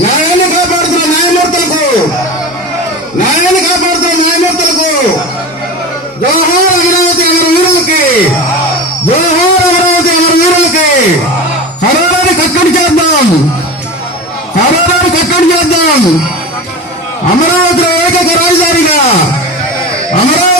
న్యాయాన్ని కాపాడుతున్న న్యాయమూర్తులకు. న్యాయాన్ని కాపాడుతున్న న్యాయమూర్తులకు. జోహార్ అమరావతి అమర వీరులకి జోహార్ అమరావతి అమర వీరులకి కరోనాని కక్కడి చేద్దాం. కరోనాని కక్కడి చేద్దాం. అమరావతిలో ఏకైక రాజధానిగా అమరావతి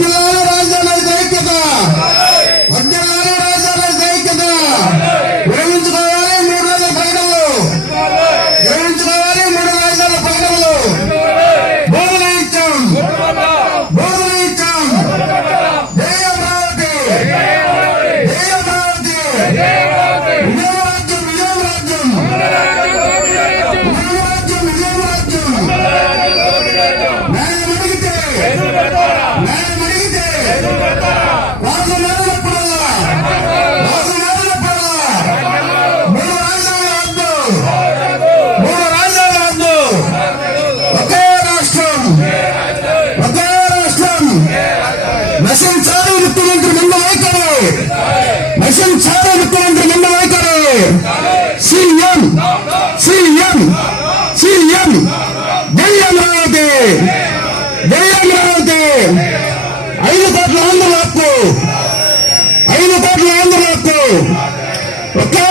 వద్దులాల రాజధాని ఐక్యత. వద్దులాల రాజధాని ఐక్యత. విరమించుకోవాలి మూడు రోజుల ప్రకటనలు విరమించుకోవాలి మూడు రాజధానుల ప్రకటనలు బోధన ఇచ్చాం. బోధన ఇచ్చాం. జయ భారతి. జయ భారతి. విజయ రాజ్యం విజయ రాజ్యం విజయ రాజ్యం విజయ రాజ్యం న్యాయం అడిగితే నశించాలి ముఖ్యమంత్రి ముందు వైఖరి. నశించాలి ముఖ్యమంత్రి ముందు వైఖరి. CM CM CM. జై అమరావతి జై అమరావతి ఐదు కోట్ల ఆంధ్ర హక్కు. ఐదు కోట్ల ఆంధ్ర హక్కు. ఒకే